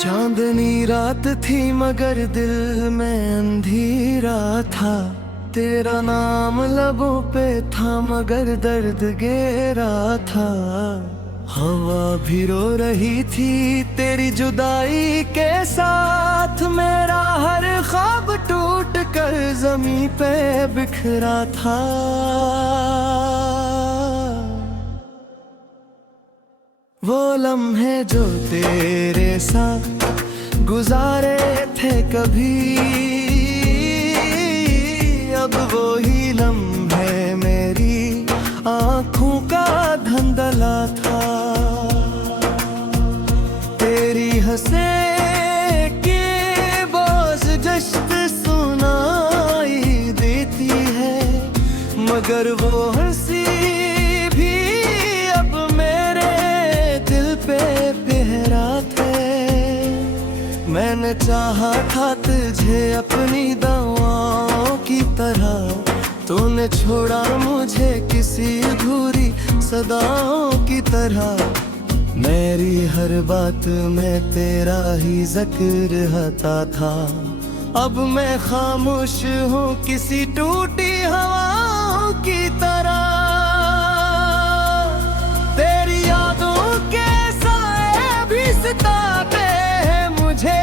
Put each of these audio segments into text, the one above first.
चांदनी रात थी मगर दिल में अंधेरा था। तेरा नाम लबों पे था मगर दर्द गहरा था। हवा भी रो रही थी तेरी जुदाई के साथ। मेरा हर ख्वाब टूट कर ज़मीं पे बिखरा था। वो लम्हे जो तेरे साथ गुजारे थे कभी, अब वो ही लम्हे मेरी आँखों का धंधला था। तेरी हंसे की बोझ जश्न सुनाई देती है, मगर वो हंसी भी अब मेरे दिल पे पहरा थे। मैंने चाहा था तुझे अपनी दवाओं की तरह, तूने छोड़ा मुझे किसी अधूरी सदाओं की तरह। मेरी हर बात में तेरा ही जिक्र आता था। अब मैं खामोश हूँ किसी टूटी हवाओं की तरह। तेरी यादों के साए भी सताते हैं मुझे,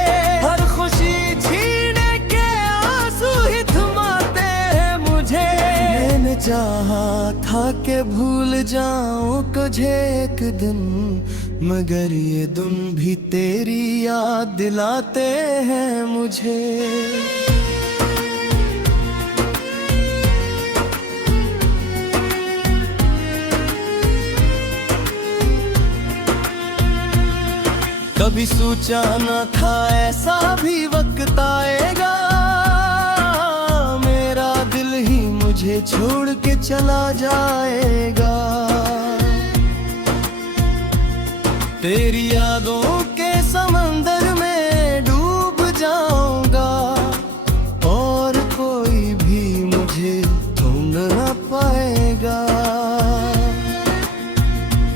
हर खुशी छीने के आंसू ही थमाते हैं मुझे। मैंने चाहा था कि भूल जाऊं तुझे एक दिन, मगर ये दिन भी तेरी याद दिलाते हैं मुझे। कभी सोचा न था ऐसा भी वक्त आएगा, मेरा दिल ही मुझे छोड़ के चला जाएगा। तेरी यादों के समंदर में डूब जाऊंगा, और कोई भी मुझे ढूंढ न पाएगा।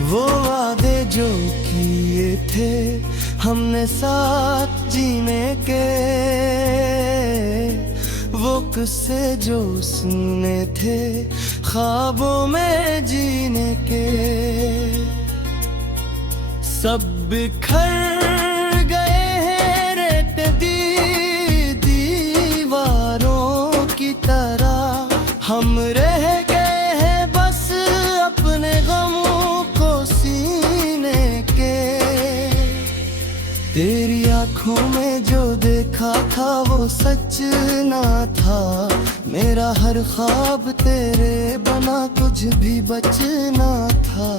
वो वादे जो किए थे हमने साथ जीने के, वो किस्से जो सुने थे ख्वाबों में जीने के, सब बिखर गए हैं रेत दीवारों की तरह। हम रह गए हैं बस अपने गमों को सीने के। तेरी आँखों में जो देखा था वो सच ना था, मेरा हर ख्वाब तेरे बना कुछ भी बचना था।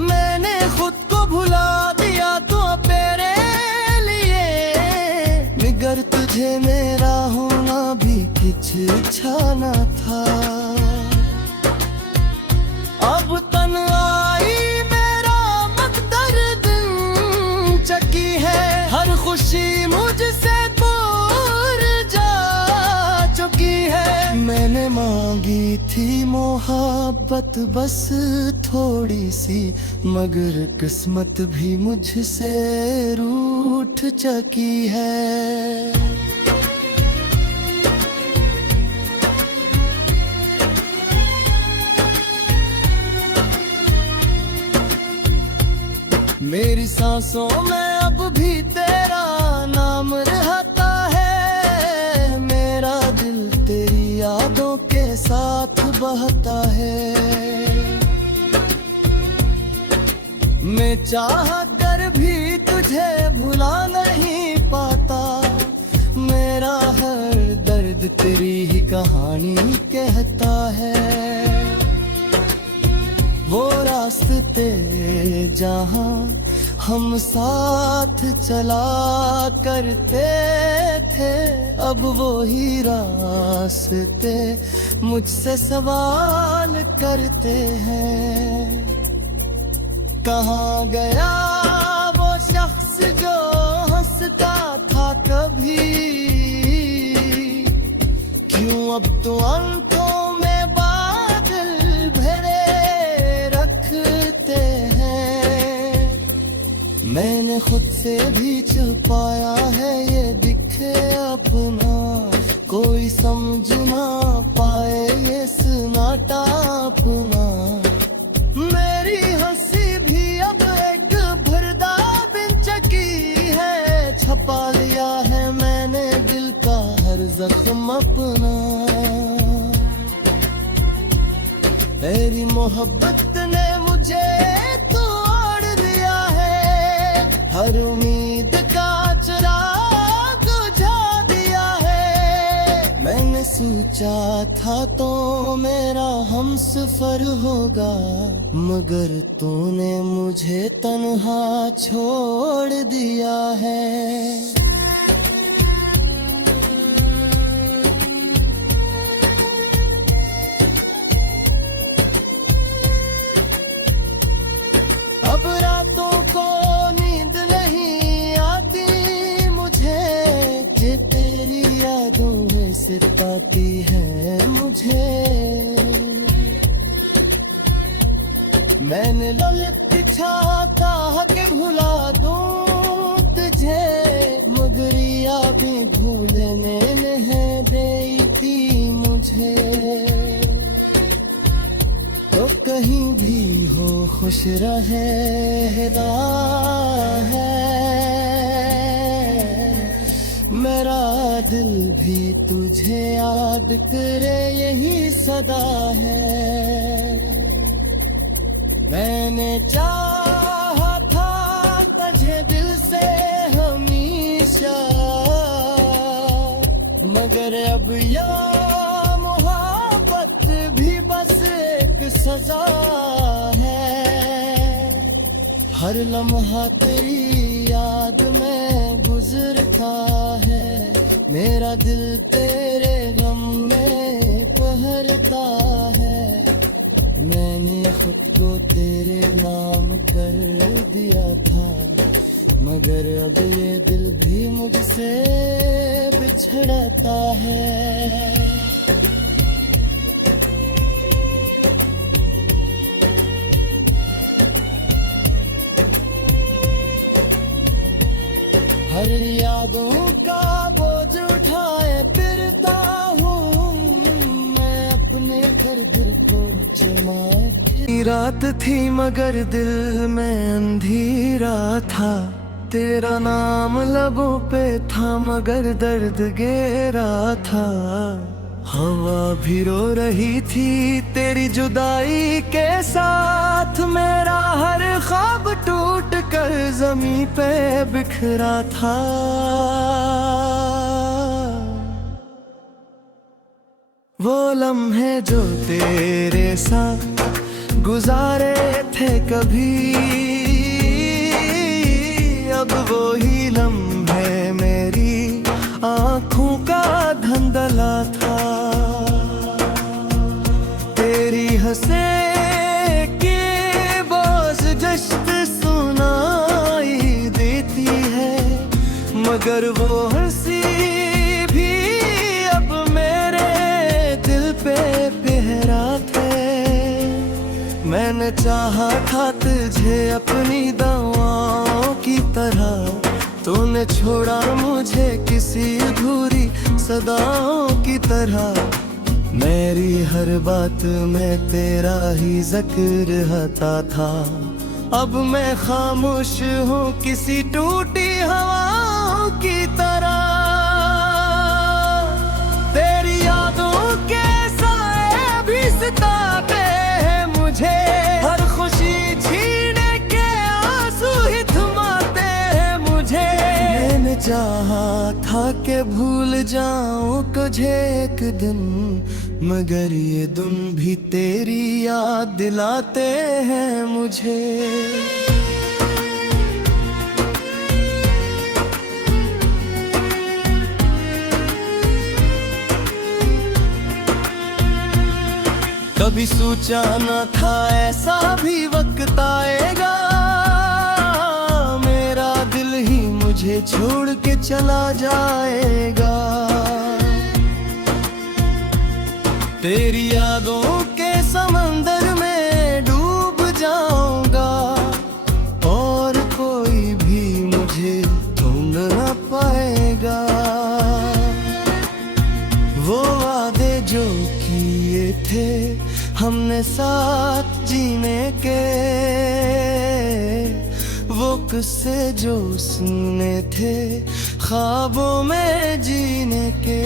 मैंने खुद को भुला दिया तो तेरे लिए, मगर तुझे मेरा होना भी कुछ अच्छा न था। अब तन्हाई मेरा मकदर दिन चकी है, हर खुशी मुझसे दूर जा चुकी है। मैंने मांगी थी मोहब्बत बस थोड़ी सी, मगर किस्मत भी मुझसे रूठ चुकी है। मेरी सांसों में अब भी तेरा नाम रहता है, मेरा दिल तेरी यादों के साथ बहता है। मैं चाह कर भी तुझे भुला नहीं पाता, मेरा हर दर्द तेरी ही कहानी कहता है। वो रास्ते जहाँ हम साथ चला करते थे, अब वो ही रास्ते मुझसे सवाल करते हैं। कहाँ गया वो शख्स जो हंसता था कभी, क्यों अब तो आंखों में बादल भरे रखते हैं। मैंने खुद से से भी छुपाया है ये दिखे अपना, कोई समझ ना पाए ये सन्नाटा अपना। मेरी हंसी भी अब एक भरदा बिन चकी है, छपा लिया है मैंने दिल का हर जख्म अपना। तेरी मोहब्बत ने मुझे तोड़ दिया है, हर उम्मीद का चिराग बुझा दिया है। मैंने सोचा था तो मेरा हमसफर होगा, मगर तूने मुझे तन्हा छोड़ दिया है। अब रातों को नींद नहीं आती मुझे, कि तेरी यादों में सताती है मुझे। मैंने ललक चाहता कि भुला दूं तुझे, मगर यादें भूलने नहीं देती मुझे। तो कहीं भी हो खुश रहे है, मेरा दिल भी तुझे याद करे यही सदा है। मैंने चाहा था तुझे दिल से हमेशा, मगर अब या मोहब्बत भी बस एक सजा है। हर लम्हा तेरी याद में गुजरता है, मेरा दिल तेरे गम में बहरता है। मैंने खुद को तेरे नाम कर दिया था, मगर अब ये दिल भी मुझसे बिछड़ता है। हर यादों का बोझ उठाए फिरता हूँ मैं अपने घर दिल को जमाए। रात थी मगर दिल में अंधेरा था, तेरा नाम लबों पे था मगर दर्द गहरा था। हवा भी रो रही थी तेरी जुदाई के साथ, मेरा हर ख्वाब टूट कर जमीन पे बिखरा था। वो लम्हे जो तेरे साथ गुजारे थे कभी, अब वो ही लम्हे मेरी आँखों का धंधला था। तेरी हंसे की बाज जश्न सुनाई देती है, मगर वो हंसी भी अब मेरे दिल पे पहरा थे। मैंने चाहा था तुझे अपनी दवाओं की तरह, तूने छोड़ा मुझे किसी अधूरी सदाओं की तरह। मेरी हर बात में तेरा ही जिक्र आता था, अब मैं खामोश हूँ किसी टूटी हवाओं की तरह। तेरी यादों के साए भी सताते हैं मुझे, हर खुशी छीने के आंसू ही थमाते हैं मुझे। मैंने चाहा था कि भूल जाऊं तुझे एक दिन, मगर ये दिन भी तेरी याद दिलाते हैं मुझे। कभी सोचा न था ऐसा भी वक्त आएगा, मेरा दिल ही मुझे छोड़ के चला जाएगा। तेरी यादों के समंदर में डूब जाऊंगा, और कोई भी मुझे अपने साथ जीने के, वो किस्से जो सुने थे ख्वाबों में जीने के,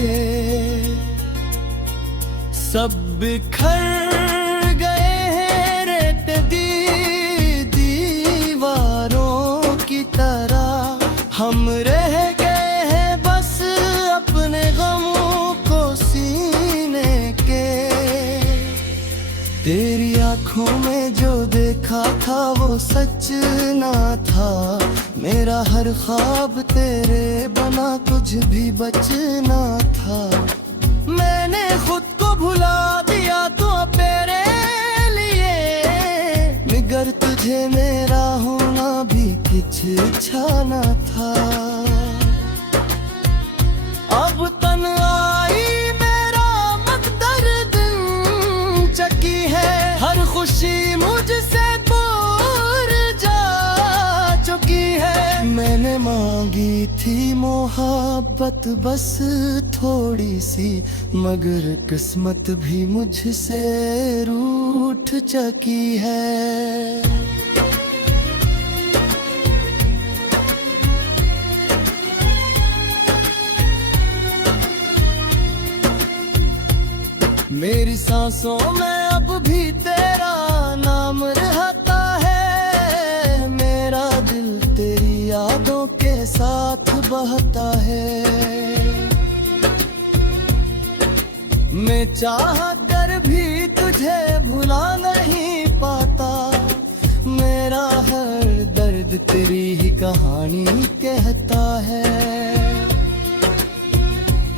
सब बिखर गए हैं रेत दीवारों की तरह। हम रह गए हैं बस अपने गमों को सीने के। तेरी आंखों में जो देखा था वो सच ना था, मेरा हर ख्वाब तेरे बना कुछ भी बचना था। मैंने खुद को भुला दिया तो तेरे लिए, मगर तुझे मेरा होना भी कुछ अच्छा न था। अब तन्हाई मेरा मकदर दिन चकी है, हर खुशी मुझसे दूर जा चुकी है। मैंने मांगी थी मोहब्बत बस थोड़ी सी, मगर किस्मत भी मुझसे रूठ चुकी है। मेरी सांसों में अब भी तेरा नाम रहता है, मेरा दिल तेरी यादों के साथ बहता है। मैं चाह कर भी तुझे भुला नहीं पाता, मेरा हर दर्द तेरी ही कहानी कहता है।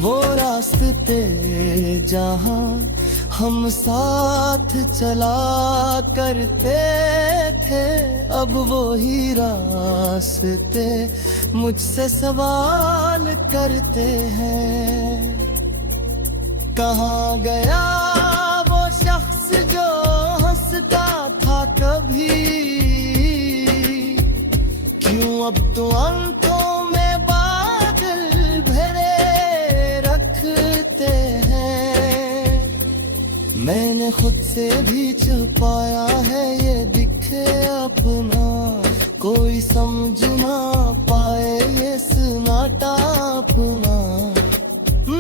वो रास्ते जहाँ हम साथ चला करते थे, अब वो ही रास्ते मुझसे सवाल करते हैं। कहाँ गया वो शख्स जो हंसता था कभी, क्यों अब तो आंखों में बादल भरे रखते हैं। मैंने खुद से भी छुपाया है ये दिखे अपना, कोई समझ ना पाए ये सन्नाटा अपना।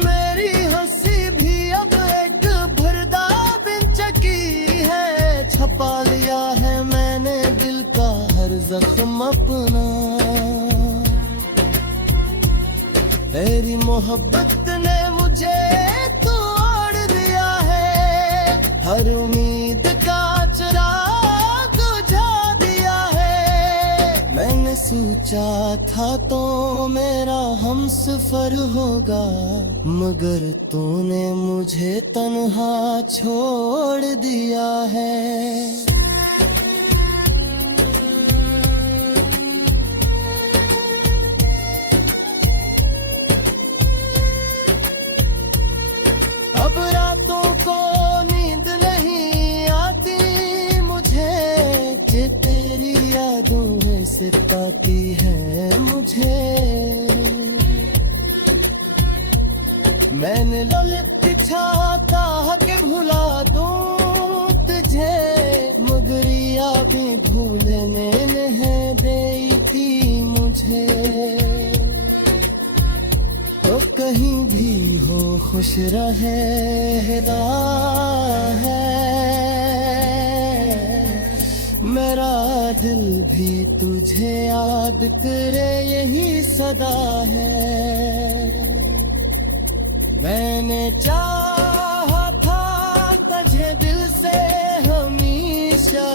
मेरी हंसी भी अब एक भरदा बिन चकी है, छपा लिया है मैंने दिल का हर जख्म अपना। तेरी मोहब्बत ने मुझे तोड़ दिया है, हर उम्मीद का चिराग बुझा दिया है। मैंने सोचा था तो मेरा हमसफर होगा, मगर तूने मुझे तन्हा छोड़ दिया है। अब रातों को नींद नहीं आती मुझे, कि तेरी यादों में सताती है मुझे। मैंने ललित चाहता कि भुला दूं तुझे, मगर यादें भूलने नहीं देई थी मुझे। तो कहीं भी हो खुश रहे है, मेरा दिल भी तुझे याद करे यही सदा है। मैंने चाहा था तुझे दिल से हमेशा,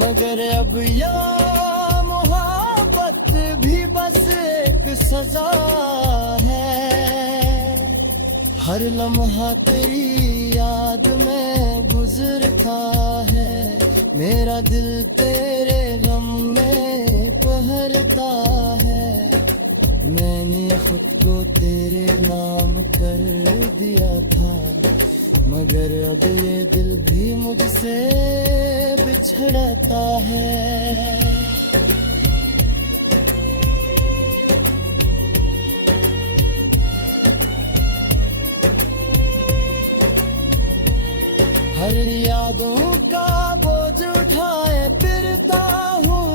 मगर अब यह मोहब्बत भी बस एक सजा है। हर लम्हा तेरी याद में गुजरता है, मेरा दिल तेरे गम में बहरता है। मैंने खुद को तेरे नाम कर दिया था, मगर अब ये दिल भी मुझसे बिछड़ता है। हर यादों का बोझ उठाए फिरता हूँ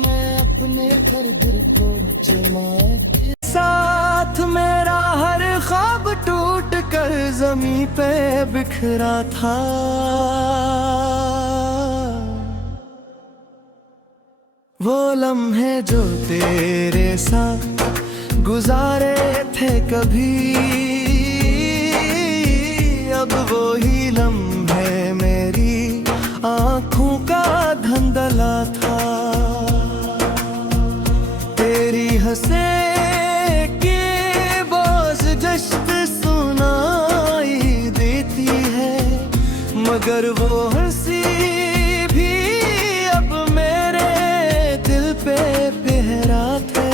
मैं अपने घर को जमाए। साथ मेरा हर ख्वाब टूट कर जमीन पे बिखरा था। वो लम्हे जो तेरे साथ गुजारे थे कभी, अब वो ही लम्हे मेरी आँखों का धंधला था। तेरी हंसे की बोझ जश्त सुनाई देती है, मगर वो हंसी भी अब मेरे दिल पे पहरा थे।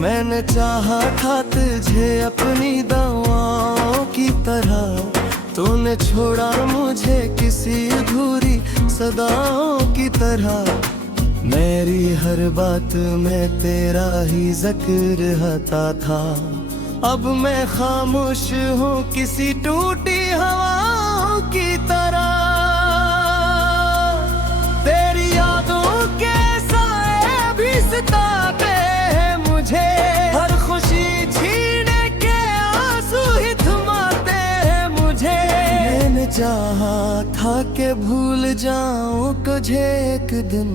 मैंने चाहा था तुझे अपनी दवाओं की तरह, तूने छोड़ा मुझे किसी अधूरी सदाओं की तरह। मेरी हर बात में तेरा ही जिक्र होता था, अब मैं खामोश हूँ किसी टूटी हवाओं की तरह। तेरी यादों के साए भी सताते हैं मुझे, हर खुशी छीने के आंसू ही थमाते हैं मुझे। मैंने चाहा था कि भूल जाऊं तुझे एक दिन,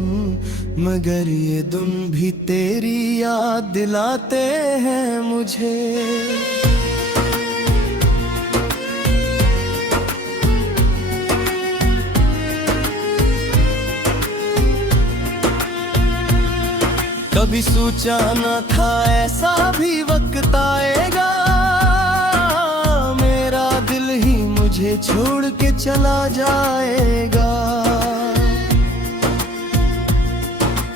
मगर ये दिन भी तेरी याद दिलाते हैं मुझे। कभी सोचा न था ऐसा भी वक्त आएगा, मेरा दिल ही मुझे छोड़ के चला जाएगा।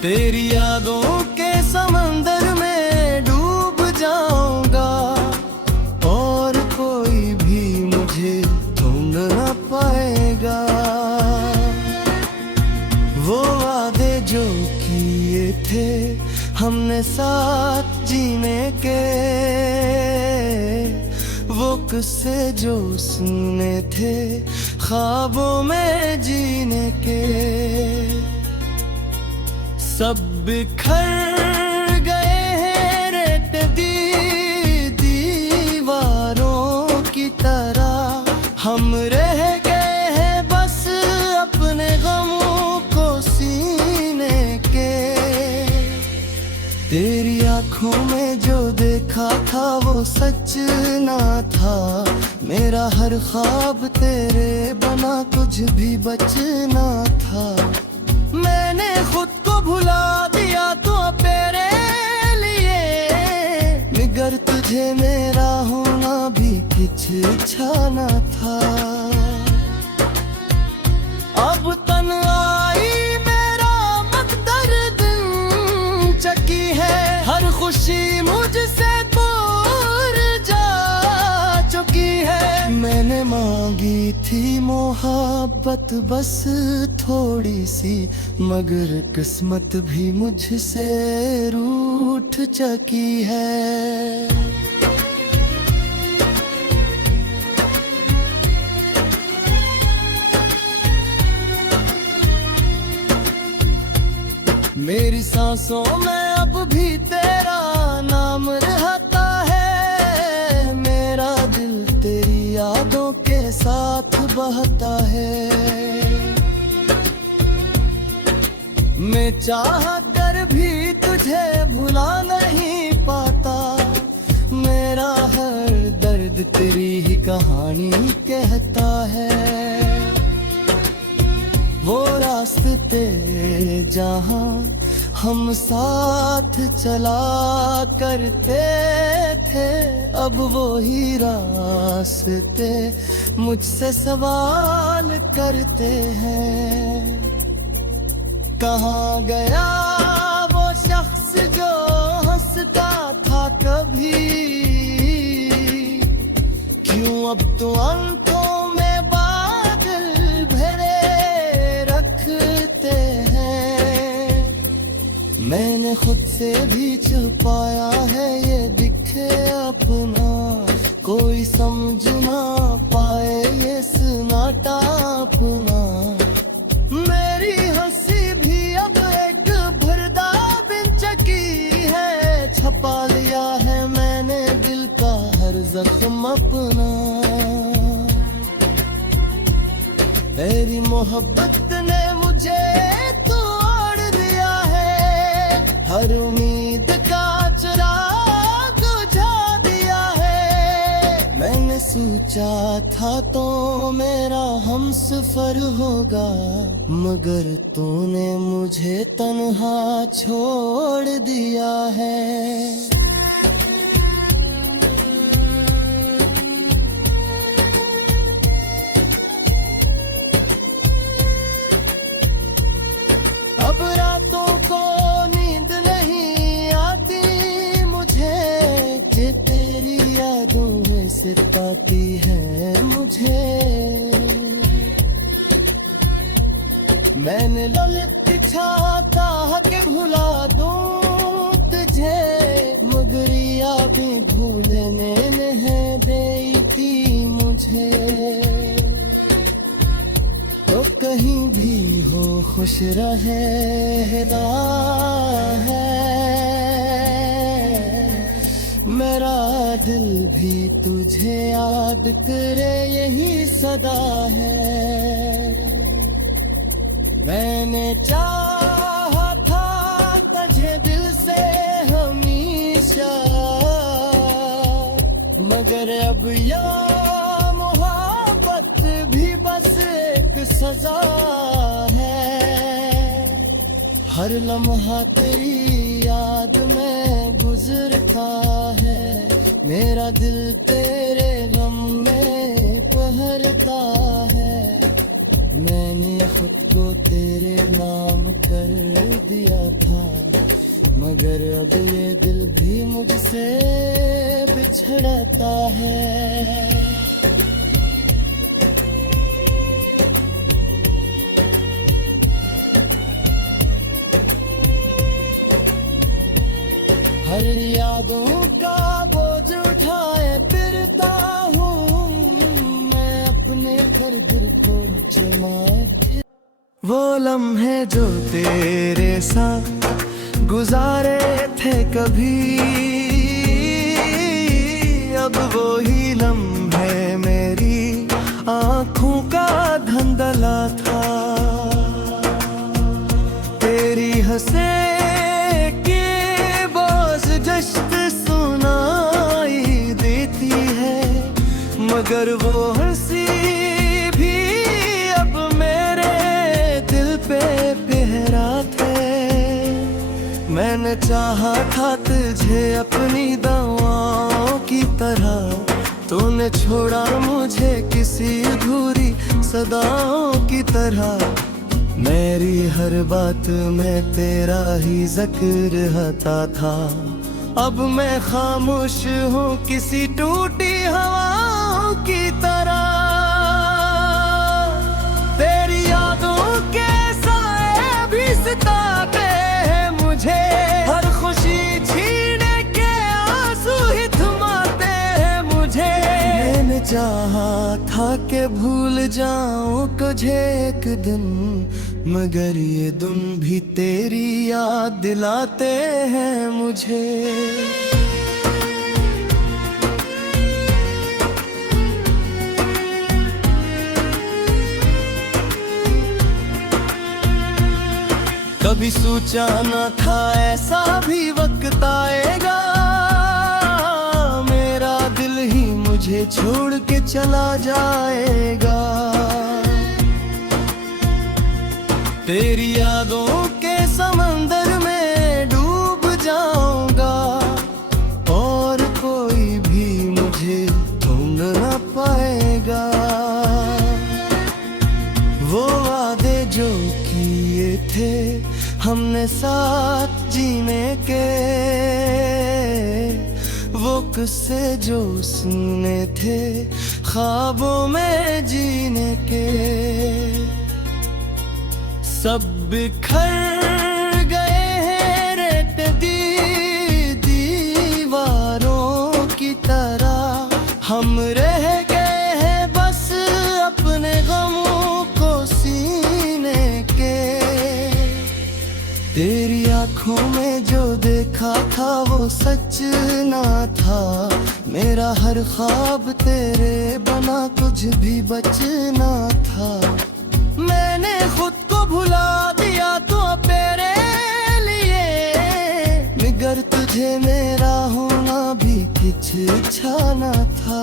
तेरी यादों के समंदर में डूब जाऊंगा, और कोई भी मुझे ढूंढ न पाएगा। वो वादे जो किए थे हमने साथ जीने के, वो किस्से जो सुने थे ख्वाबों में जीने के, सब बिखर गए हैं रेत दीवारों की तरह। हम रह गए हैं बस अपने गमों को सीने के। तेरी आंखों में जो देखा था वो सच ना था, मेरा हर ख्वाब तेरे बना कुछ भी बचना था। मैंने खुद को भुला दिया तो तेरे लिए, मगर तुझे मेरा होना भी कुछ अच्छा न था। अब तन्हाई मेरा मकदर दिन चकी है, हर खुशी मुझसे दूर जा चुकी है। मैंने मांगी थी मोहब्बत बस थोड़ी सी, मगर किस्मत भी मुझसे रूठ चुकी है। मेरी सांसों में अब भी तेरा नाम रहता है, मेरा दिल तेरी यादों के साथ बहता है। मैं चाह कर भी तुझे भुला नहीं पाता, मेरा हर दर्द तेरी ही कहानी कहता है। वो रास्ते जहाँ हम साथ चला करते थे, अब वो ही रास्ते मुझसे सवाल करते हैं। कहाँ गया वो शख्स जो हंसता था कभी, क्यों अब तो आंखों में बादल भरे रखते हैं। मैंने खुद से भी छुपाया है ये दिखे अपना, कोई समझ ना पाए ये सुना काटा अपना। मेरी हंसी भी अब एक भरदा बिन चकी है, छपा लिया है मैंने दिल का हर जख्म अपना। तेरी मोहब्बत ने मुझे तोड़ दिया है, हर उम्मीद का चिराग बुझा दिया है। मैंने सोचा था तो मेरा हमसफर होगा, मगर तूने मुझे तन्हा छोड़ दिया है। अब रातों को नींद नहीं आती मुझे, ये तेरी यादों में सताती है मुझे। मैंने ललित चाहता कि भुला दूं तुझे, मगर यादें भूलने नहीं देती मुझे। तो कहीं भी हो खुश रहे है, मेरा दिल भी तुझे याद करे यही सदा है। मैंने चाहा था तुझे दिल से हमेशा, मगर अब या मोहब्बत भी बस एक सजा है। हर लम्हा तेरी याद में गुजरता है, मेरा दिल तेरे गम में बहरता है। मैंने खुद को तेरे नाम कर दिया था, मगर अब ये दिल भी मुझसे बिछड़ता है। हर यादों का बोझ उठाए फिरता हूँ मैं अपने दर्द को जमाए। वो लम्हे जो तेरे साथ गुजारे थे कभी, अब वो ही लम्हे मेरी आँखों का धंधला था। तेरी हंसे सुनाई देती है, मगर वो हंसी भी अब मेरे दिल पे पहरा थे। मैंने चाहा था तुझे अपनी दवाओं की तरह, तूने छोड़ा मुझे किसी अधूरी सदाओं की तरह। मेरी हर बात में तेरा ही जिक्र आता था, अब मैं खामोश हूँ किसी टूटी हवाओं की तरह। तेरी यादों के साए भी सताते हैं मुझे, हर खुशी छीने के आंसू ही थमाते हैं मुझे। मैंने चाहा था कि भूल जाऊं तुझे एक दिन, मगर ये दिन भी तेरी याद दिलाते हैं मुझे। कभी सोचा न था ऐसा भी वक्त आएगा, मेरा दिल ही मुझे छोड़ के चला जाएगा। तेरी यादों के समंदर में डूब जाऊंगा, और कोई भी मुझे ढूंढ न पाएगा। वो वादे जो किए थे हमने साथ जीने के, वो किस्से जो सुने थे ख्वाबों में जीने के, सब बिखर गए हैं रेत दीवारों की तरह। हम रह गए हैं बस अपने गम देखा था वो सच ना था, मेरा हर ख्वाब तेरे बना कुछ भी बचना था। मैंने खुद को भुला दिया तो तेरे लिए, मगर तुझे मेरा होना भी कुछ अच्छा ना था।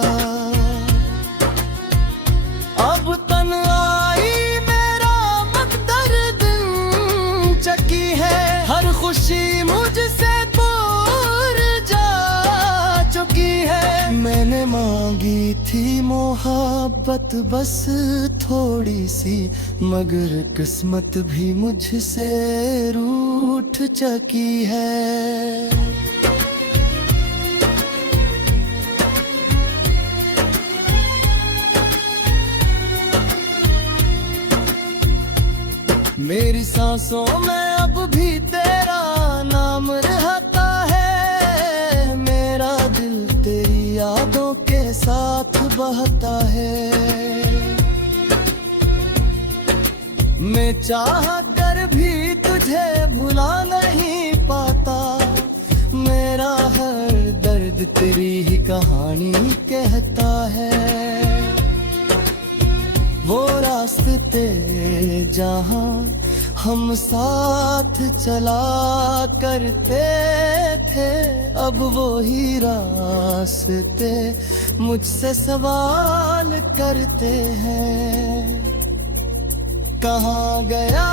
अब तन्हाई मेरा मकदर दिन चकी है, हर खुशी मुझसे दूर जा चुकी है। मैंने मांगी थी मोहब्बत बस थोड़ी सी, मगर किस्मत भी मुझसे रूठ चुकी है। मेरी सांसों में अब भी तेरा नाम रहता है, मेरा दिल तेरी यादों के साथ बहता है। मैं चाह कर भी तुझे भुला नहीं पाता, मेरा हर दर्द तेरी ही कहानी कहता है। वो रास्ते जहाँ हम साथ चला करते थे, अब वो ही रास्ते मुझसे सवाल करते हैं। कहाँ गया